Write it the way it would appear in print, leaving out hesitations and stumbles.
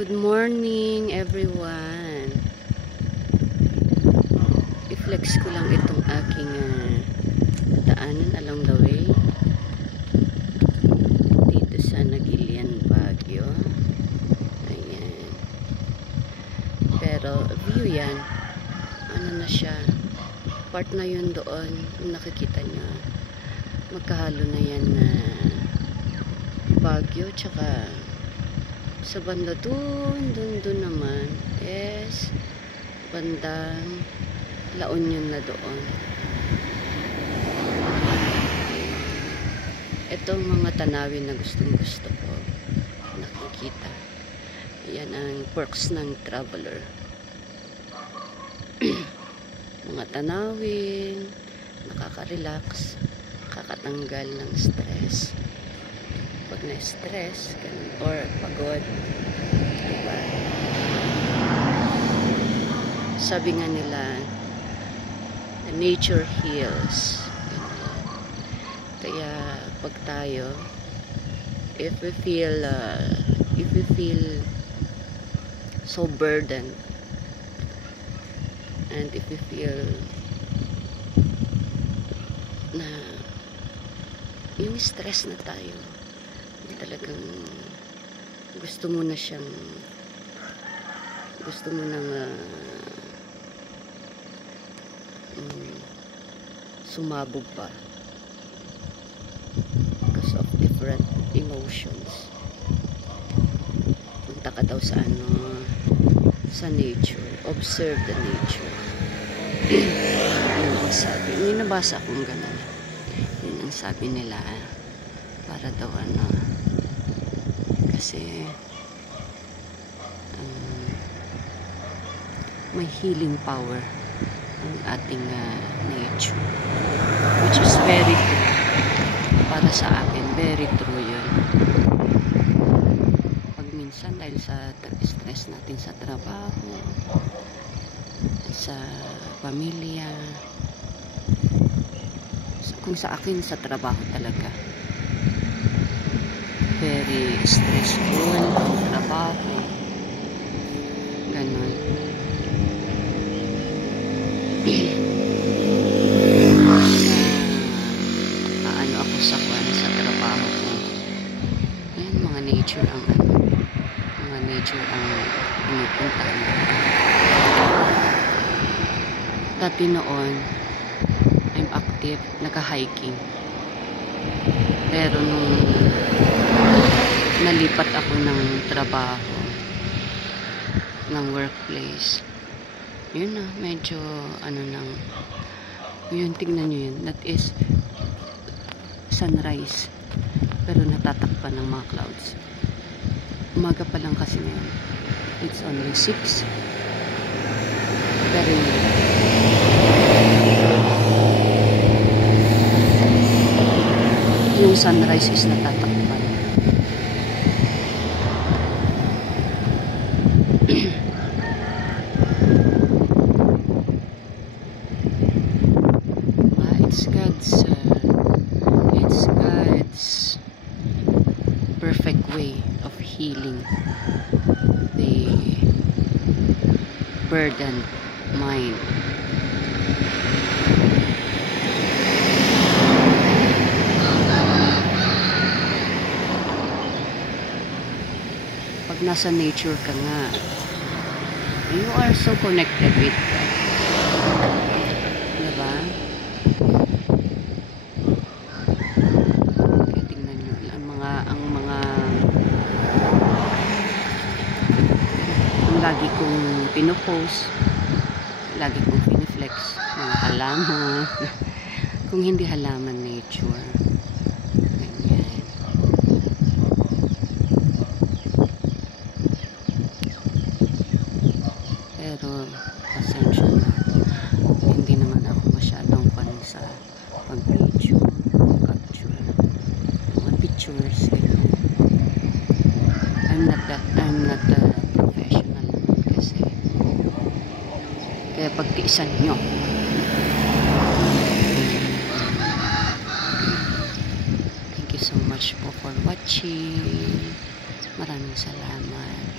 Good morning everyone. I-flex ko lang itong aking daanan along the way dito sa Nagilian, Baguio. Ayan. Pero view yan. Ano na siya? Part na yun doon. Kung nakikita nyo, magkahalo na yan na Baguio tsaka sa banda dun naman is bandang La Union na doon. Itong mga tanawin na gustong gusto ko nakikita. Yan ang perks ng traveler. Mga tanawin, nakaka-relax, nakakatanggal ng stress. Pag na-stress or pagod, diba? Sabi nga nila, nature heals. Kaya pag tayo, if we feel so burdened, and if we feel na yung stress na tayo, talagang gusto mo na siyang sumabog pa because of different emotions. Punta ka daw sa sa nature, observe the nature. Yun ang sabi, may nabasa akong ganun. Yun ang sabi nila, para daw kasi may healing power ang ating nature, which is very true. Para sa akin, very true yun. Pag minsan dahil sa stress natin sa trabaho, sa pamilya, kung sa akin sa trabaho talaga very stressful ang trabaho, ganon. Ano ako sa trabaho ko, ayan, mga nature ang pinupuntahan. Dati noon I'm active, naka-hiking, pero nung nalipat ako ng trabaho, ng workplace, yun na, medyo yun, tingnan nyo yun, that is sunrise, pero natatakpan ng mga clouds. Umaga pa lang kasi ngayon, it's only 6, pero yung sunrise is natatakpan. It's God's perfect way of healing the burdened mind. Pag nasa nature ka nga, you are so connected with God. Diba? Kaya tingnan nyo, ang lagi kong pinopost, lagi kong piniflex, mga halaman. Kung hindi halaman, nature. Ganyan. Pero pasensya na, hindi naman ako masyadong fan sa pag-video, capture, mga pictures, ganyan. I'm not a professional naman kasi. Kaya pagtiisan nyo. Thank you so much po for watching. Maraming salamat.